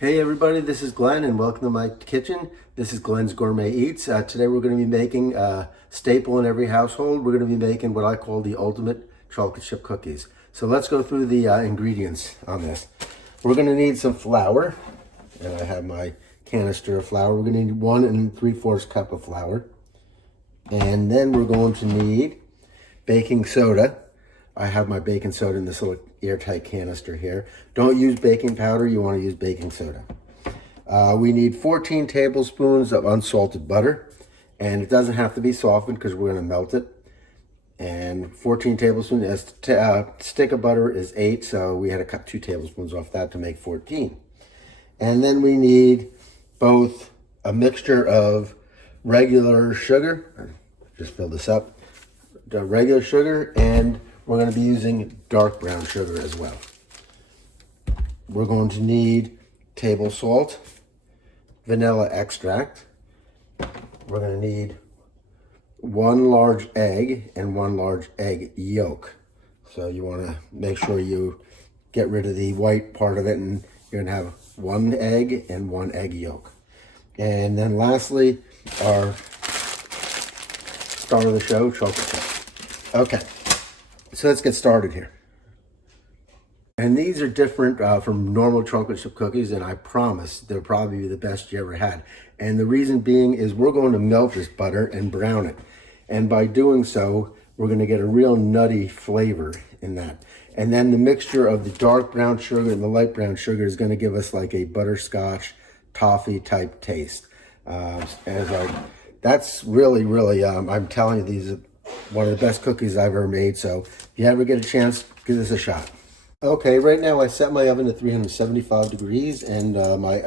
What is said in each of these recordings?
Hey everybody, this is Glenn and welcome to my kitchen. This is Glenn's Gourmet Eats. Today we're going to be making a staple in every household. We're going to be making what I call the ultimate chocolate chip cookies. So let's go through the ingredients on this. We're going to need some flour, and I have my canister of flour. We're going to need 1 3/4 cup of flour. And then we're going to need baking soda. I have my baking soda in this little airtight canister here. Don't use baking powder, you want to use baking soda. We need 14 tablespoons of unsalted butter, and it doesn't have to be softened because we're going to melt it. And 14 tablespoons, stick of butter is 8, so we had to cut 2 tablespoons off that to make 14. And then we need both a mixture of regular sugar, just fill this up, the regular sugar, and we're going to be using dark brown sugar as well. We're going to need table salt, vanilla extract. We're going to need 1 large egg and 1 large egg yolk. So you want to make sure you get rid of the white part of it, and you're going to have 1 egg and 1 egg yolk. And then lastly, our star of the show, chocolate chip. Okay. So let's get started here. And these are different from normal chocolate chip cookies, and I promise they'll probably be the best you ever had. And the reason being is we're going to melt this butter and brown it. And by doing so, we're going to get a real nutty flavor in that. And then the mixture of the dark brown sugar and the light brown sugar is going to give us like a butterscotch, toffee type taste. That's really, I'm telling you, these are one of the best cookies I've ever made. So if you ever get a chance, give this a shot. Okay, right now I set my oven to 375 degrees, and my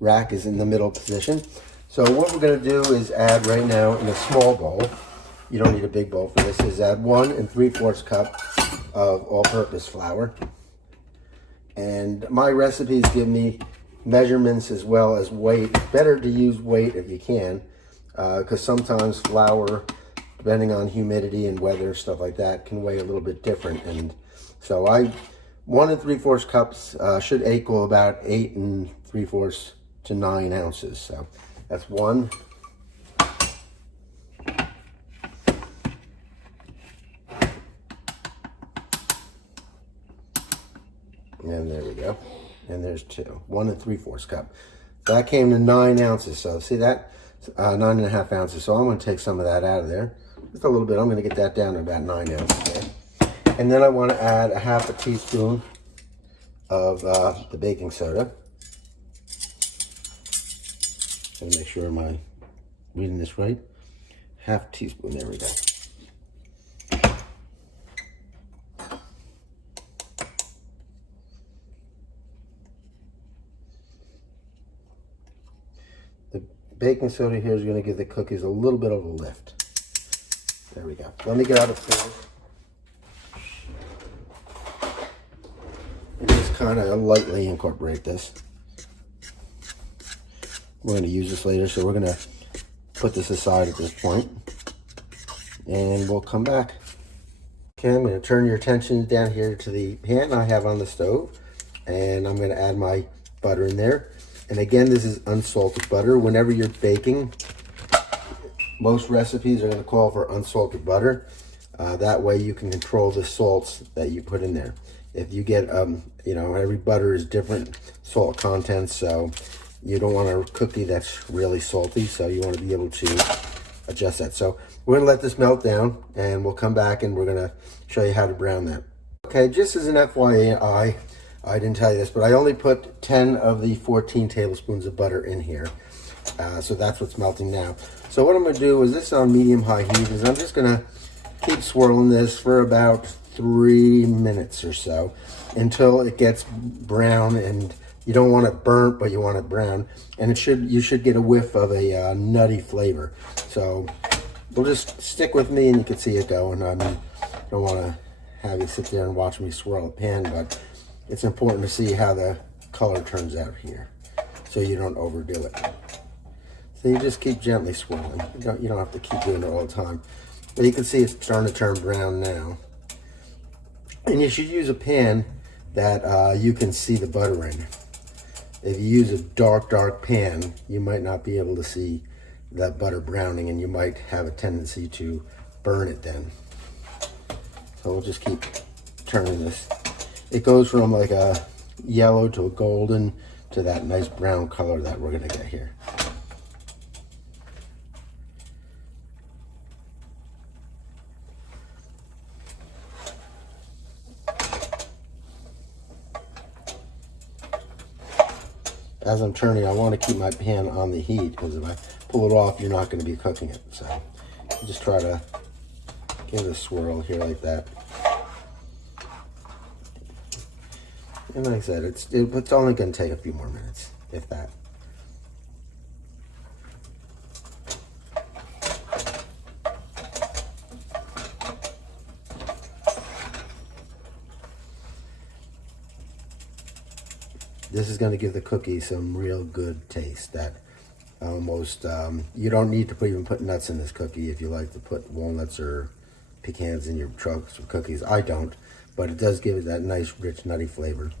rack is in the middle position. So what we're going to do is add right now in a small bowl, you don't need a big bowl for this, is add 1 3/4 cup of all-purpose flour. And my recipes give me measurements as well as weight. Better to use weight if you can, because sometimes flour, depending on humidity and weather, stuff like that, can weigh a little bit different. And so 1 3/4 cups should equal about 8 3/4 to 9 ounces. So that's 1. And there we go. And there's 2. 1 3/4 cup. That came to 9 ounces. So see that? 9.5 ounces. So I'm going to take some of that out of there. Just a little bit. I'm going to get that down to about 9 ounces there. And then I want to add a 1/2 teaspoon of the baking soda. Let me make sure am I reading this right. 1/2 teaspoon. There we go. The baking soda here is going to give the cookies a little bit of a lift. There we go. Let me get out of flour. And just kind of lightly incorporate this. We're going to use this later, so we're going to put this aside at this point. And we'll come back. Okay, I'm going to turn your attention down here to the pan I have on the stove. And I'm going to add my butter in there. And again, this is unsalted butter. Whenever you're baking, most recipes are going to call for unsalted butter. That way you can control the salts that you put in there. If you get, every butter is different salt content, so you don't want a cookie that's really salty, so you want to be able to adjust that. So we're going to let this melt down, and we'll come back and we're going to show you how to brown that. Okay, just as an FYI, I didn't tell you this, but I only put 10 of the 14 tablespoons of butter in here. So that's what's melting now. So what I'm going to do is this on medium-high heat is I'm just going to keep swirling this for about 3 minutes or so until it gets brown, and you don't want it burnt, but you want it brown. And you should get a whiff of a nutty flavor. So we'll just stick with me and you can see it going. I don't want to have you sit there and watch me swirl a pan, but it's important to see how the color turns out here so you don't overdo it. So you just keep gently swirling. You don't have to keep doing it all the time. But you can see it's starting to turn brown now. And you should use a pan that you can see the butter in. If you use a dark pan, you might not be able to see that butter browning, and you might have a tendency to burn it then. So we'll just keep turning this. It goes from like a yellow to a golden to that nice brown color that we're gonna get here. As I'm turning, I want to keep my pan on the heat, because if I pull it off, you're not going to be cooking it. So just try to give it a swirl here like that. And like I said, it's only going to take a few more minutes, if that. This is going to give the cookie some real good taste. That almost, you don't need to even put nuts in this cookie if you like to put walnuts or pecans in your trucks or cookies. I don't, but it does give it that nice, rich, nutty flavor.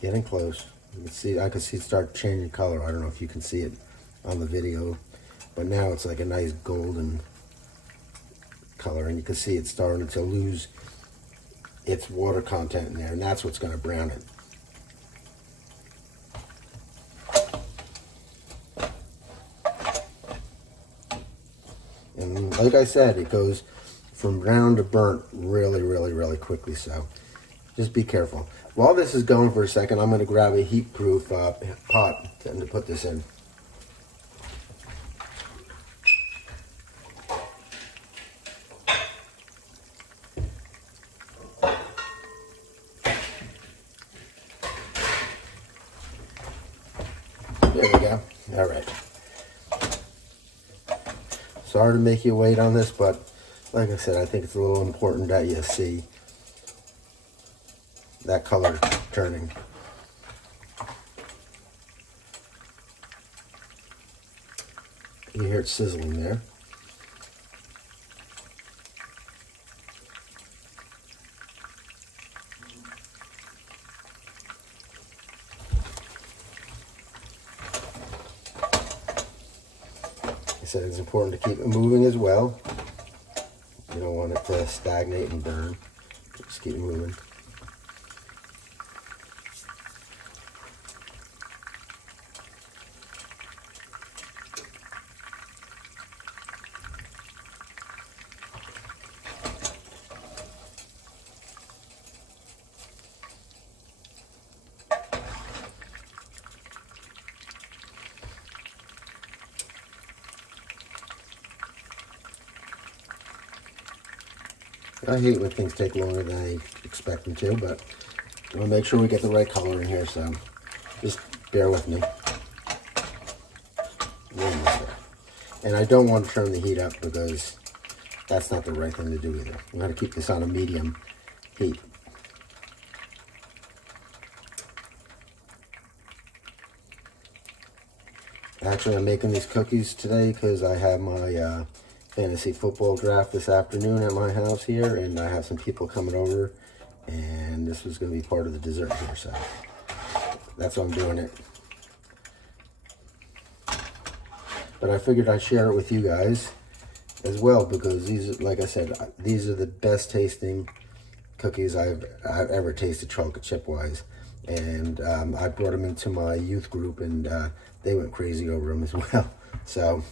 Getting close. You can see, I can see it start changing color. I don't know if you can see it on the video, but now it's like a nice golden color, and you can see it's starting to lose its water content in there, and that's what's going to brown it. And like I said, it goes from brown to burnt really, really, really quickly, so just be careful. While this is going for a second, I'm going to grab a heat-proof pot to put this in. There we go. All right. Sorry to make you wait on this, but like I said, I think it's a little important that you see that color turning. You hear it sizzling there. I said it's important to keep it moving as well. You don't want it to stagnate and burn. Just keep moving. I hate when things take longer than I expect them to, but I want to make sure we get the right color in here, so just bear with me. And I don't want to turn the heat up, because that's not the right thing to do either. We got to keep this on a medium heat. Actually, I'm making these cookies today because I have my fantasy football draft this afternoon at my house here, and I have some people coming over, and this was going to be part of the dessert here, so that's why I'm doing it. But I figured I'd share it with you guys as well, because these, like I said, these are the best tasting cookies I've ever tasted, chocolate chip wise, and I brought them into my youth group, and they went crazy over them as well. So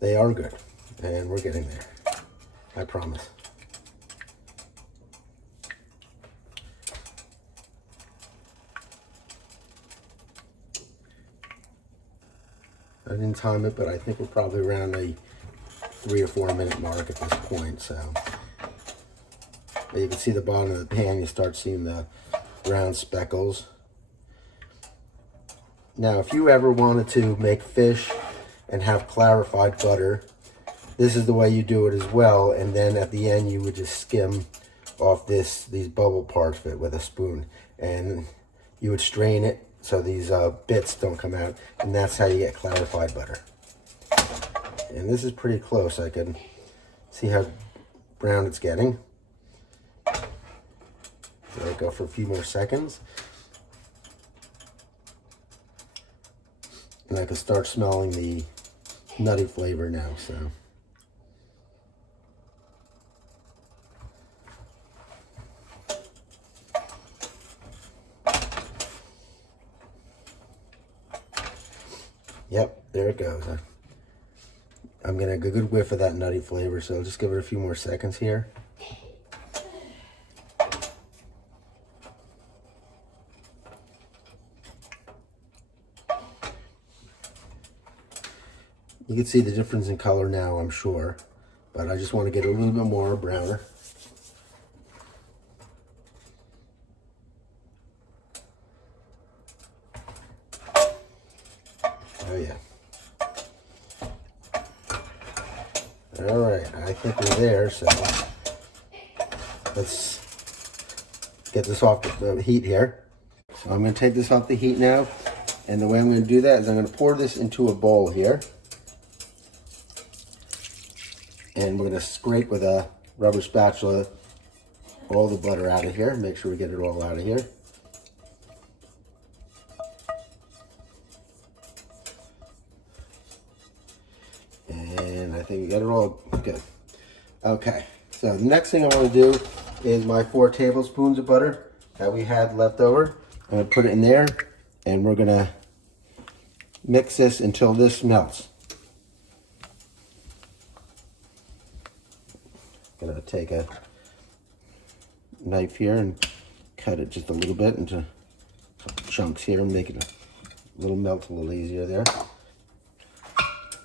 they are good, and we're getting there, I promise. I didn't time it, but I think we're probably around a 3 or 4 minute mark at this point. So you can see the bottom of the pan, you start seeing the brown speckles. Now, if you ever wanted to make fish and have clarified butter, this is the way you do it as well. And then at the end, you would just skim off these bubble parts of it with a spoon, and you would strain it so these bits don't come out, and that's how you get clarified butter. And this is pretty close. I can see how brown it's getting. Let it go for a few more seconds. And I can start smelling the nutty flavor now, so. Yep, there it goes. I'm getting a good whiff of that nutty flavor, so I'll just give it a few more seconds here. You can see the difference in color now, I'm sure, but I just want to get a little bit more browner. Oh yeah. All right, I think we're there, so let's get this off the heat here. So I'm going to take this off the heat now, and the way I'm going to do that is I'm going to pour this into a bowl here. And we're going to scrape with a rubber spatula all the butter out of here. Make sure we get it all out of here. And I think we got it all good. Okay, so the next thing I want to do is my 4 tablespoons of butter that we had left over. I'm going to put it in there, and we're going to mix this until this melts. I'm going to take a knife here and cut it just a little bit into chunks here and make it a little melt a little easier there.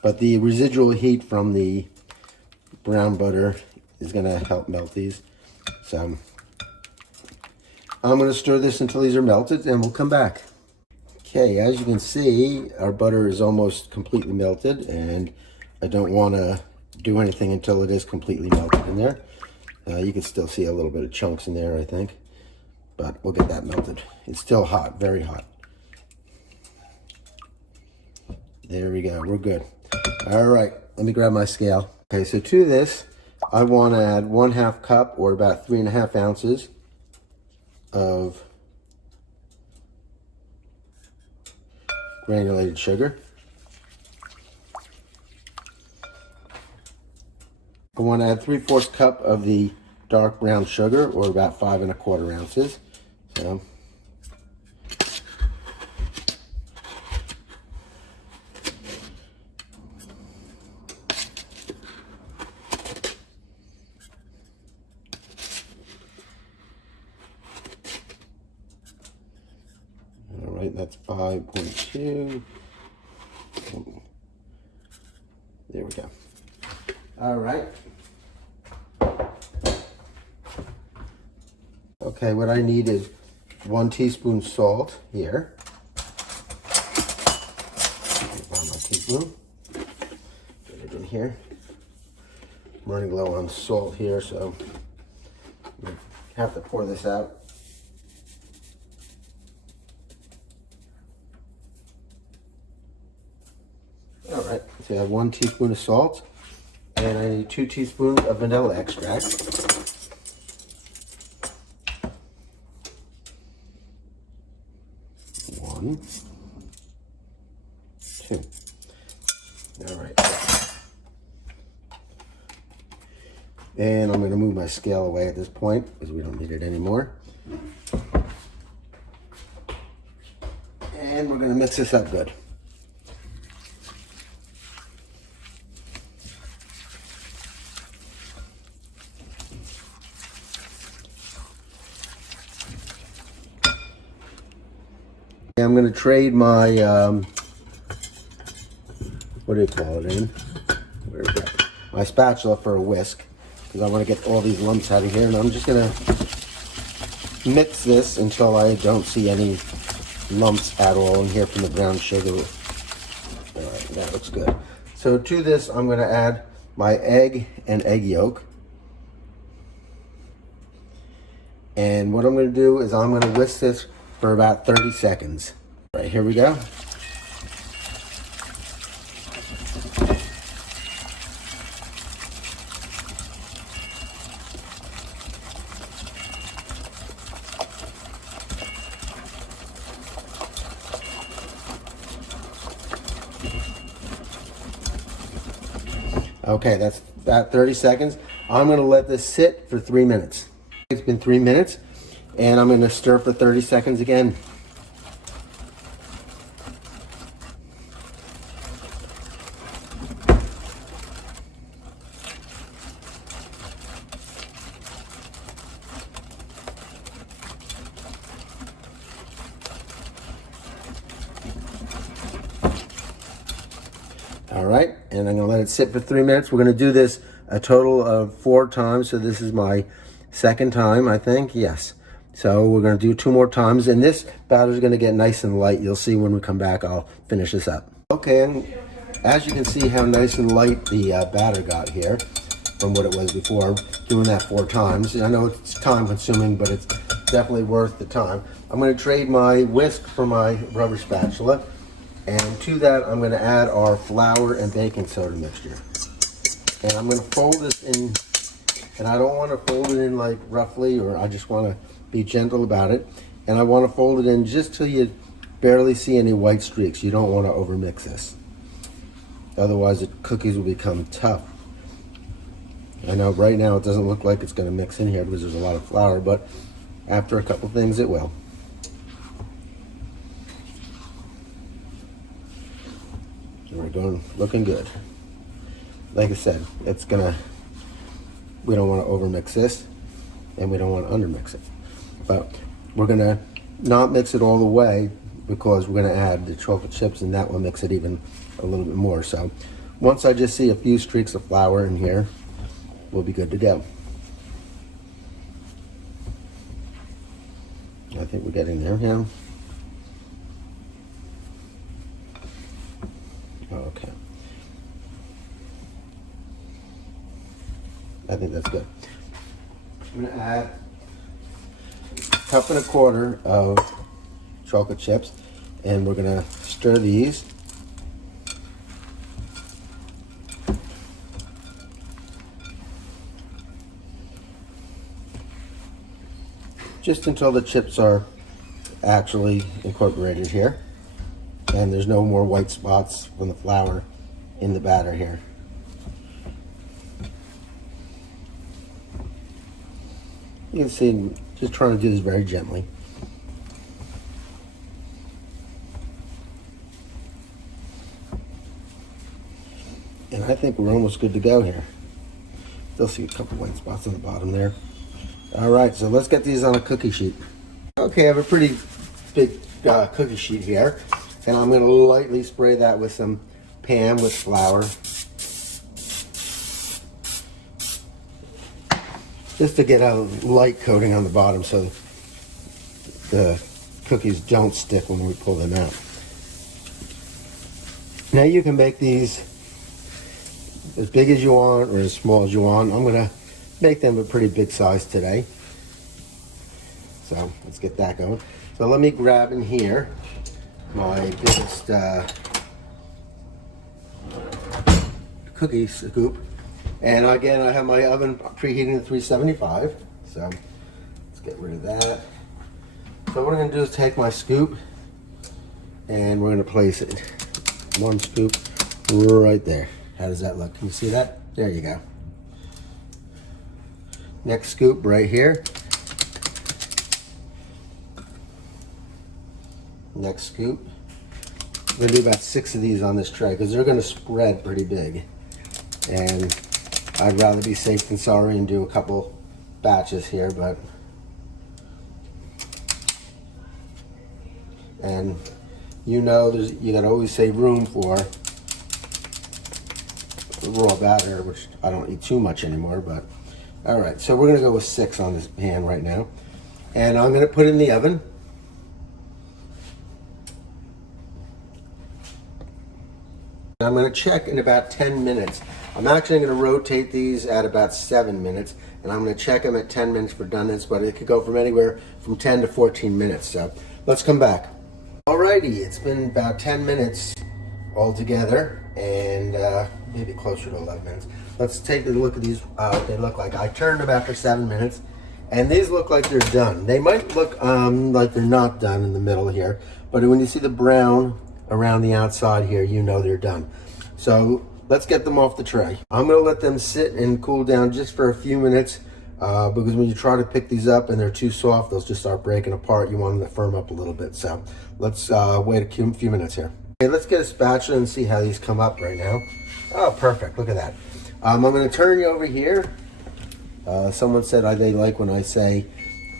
But the residual heat from the brown butter is going to help melt these. So I'm going to stir this until these are melted, and we'll come back. Okay, as you can see, our butter is almost completely melted, and I don't want to do anything until it is completely melted in there. You can still see a little bit of chunks in there, I think, but we'll get that melted. It's still hot, very hot. There we go, we're good. All right, let me grab my scale. Okay, so to this, I want to add 1/2 cup, or about 3½ ounces of granulated sugar. I want to add 3/4 cup of the dark brown sugar, or about 5¼ ounces. So all right, that's 5.2. There we go. All right. Okay, what I need is 1 teaspoon salt here. Find my teaspoon. Get it in here. I'm running low on salt here, so I have to pour this out. All right, so I have 1 teaspoon of salt, and I need 2 teaspoons of vanilla extract. 1, 2. All right. And I'm going to move my scale away at this point because we don't need it anymore. And we're going to mix this up good. I'm going to trade my, what do you call it in? Where is that? My spatula for a whisk, because I want to get all these lumps out of here. And I'm just going to mix this until I don't see any lumps at all in here from the brown sugar. All right, that looks good. So to this, I'm going to add my egg and egg yolk. And what I'm going to do is I'm going to whisk this for about 30 seconds. All right, here we go. Okay, that's about 30 seconds. I'm gonna let this sit for 3 minutes. It's been 3 minutes, and I'm gonna stir for 30 seconds again. All right, and I'm gonna let it sit for 3 minutes. We're gonna do this a total of 4 times. So this is my second time, I think, yes. So we're gonna do 2 more times, and this batter is gonna get nice and light. You'll see when we come back, I'll finish this up. Okay, and as you can see how nice and light the batter got here from what it was before, doing that 4 times. I know it's time consuming, but it's definitely worth the time. I'm gonna trade my whisk for my rubber spatula. And to that, I'm going to add our flour and baking soda mixture. And I'm going to fold this in, and I don't want to fold it in like roughly, or I just want to be gentle about it. And I want to fold it in just till you barely see any white streaks. You don't want to overmix this. Otherwise, the cookies will become tough. I know right now it doesn't look like it's going to mix in here because there's a lot of flour, but after a couple things it will. We're going, looking good. Like I said, we don't want to overmix this, and we don't want to undermix it. But we're gonna not mix it all the way because we're gonna add the chocolate chips, and that will mix it even a little bit more. So once I just see a few streaks of flour in here, we'll be good to go. I think we're getting there now. Okay. I think that's good. I'm going to add a cup and a quarter of chocolate chips, and we're going to stir these. Just until the chips are actually incorporated here. And there's no more white spots from the flour in the batter here. You can see I'm just trying to do this very gently. And I think we're almost good to go here. Still see a couple white spots on the bottom there. All right, so let's get these on a cookie sheet. Okay, I have a pretty big cookie sheet here. And I'm going to lightly spray that with some Pam with flour. Just to get a light coating on the bottom so the cookies don't stick when we pull them out. Now you can make these as big as you want or as small as you want. I'm going to make them a pretty big size today. So let's get that going. So let me grab in here my biggest cookie scoop, and again I have my oven preheating to 375, so let's get rid of that. So what I'm going to do is take my scoop, and we're going to place it, 1 scoop right there. How does that look? Can you see that? There you go. Next scoop right here. Next scoop. I'm going to do about 6 of these on this tray because they're going to spread pretty big. And I'd rather be safe than sorry and do a couple batches here, but. And you know, you got to always save room for the raw batter, which I don't eat too much anymore, but. All right, so we're going to go with 6 on this pan right now. And I'm going to put it in the oven. I'm going to check in about 10 minutes. I'm actually going to rotate these at about 7 minutes, and I'm going to check them at 10 minutes for doneness, but it could go from anywhere from 10 to 14 minutes. So Let's come back. Alrighty, it's been about 10 minutes altogether, and maybe closer to 11 minutes. Let's take a look at these, what they look like. I turned them after 7 minutes, and these look like they're done. They might look like they're not done in the middle here, but when you see the brown around the outside here, you know they're done. So let's get them off the tray. I'm gonna let them sit and cool down just for a few minutes, because when you try to pick these up and they're too soft, they'll just start breaking apart. You want them to firm up a little bit. So let's wait a few minutes here. Okay, let's get a spatula and see how these come up right now. Oh, perfect, look at that. I'm gonna turn you over here. Someone said they like when I say,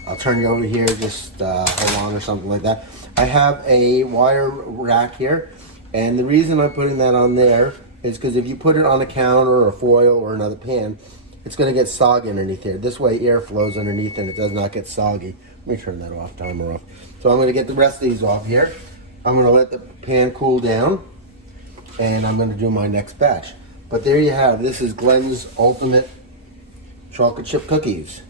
I'll turn you over here, just hold on or something like that. I have a wire rack here, and the reason I'm putting that on there is because if you put it on a counter or foil or another pan, it's going to get soggy underneath here. This way air flows underneath and it does not get soggy. Let me turn that off, timer off. So I'm going to get the rest of these off here. I'm going to let the pan cool down, and I'm going to do my next batch. But there you have, this is Glenn's Ultimate Chocolate Chip Cookies.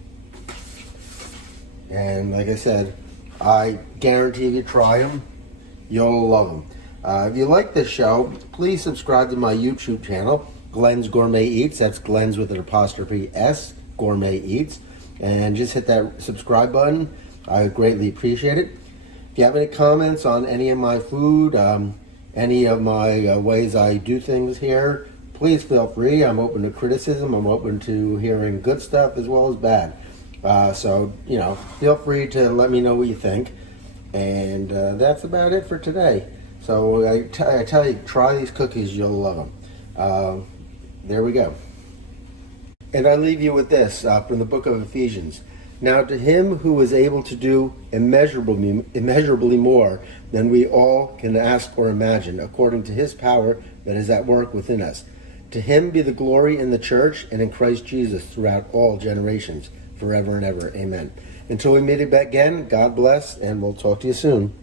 And like I said, I guarantee if you try them, you'll love them. If you like this show, please subscribe to my YouTube channel, Glenn's Gourmet Eats. That's Glenn's with an apostrophe S, Gourmet Eats. And just hit that subscribe button. I would greatly appreciate it. If you have any comments on any of my food, any of my ways I do things here, please feel free. I'm open to criticism. I'm open to hearing good stuff as well as bad. So, feel free to let me know what you think. And that's about it for today. So I tell you, try these cookies, you'll love them. There we go. And I leave you with this from the book of Ephesians. Now to him who is able to do immeasurably more than we all can ask or imagine, according to his power that is at work within us. To him be the glory in the church and in Christ Jesus throughout all generations, forever and ever. Amen. Until we meet again, God bless, and we'll talk to you soon.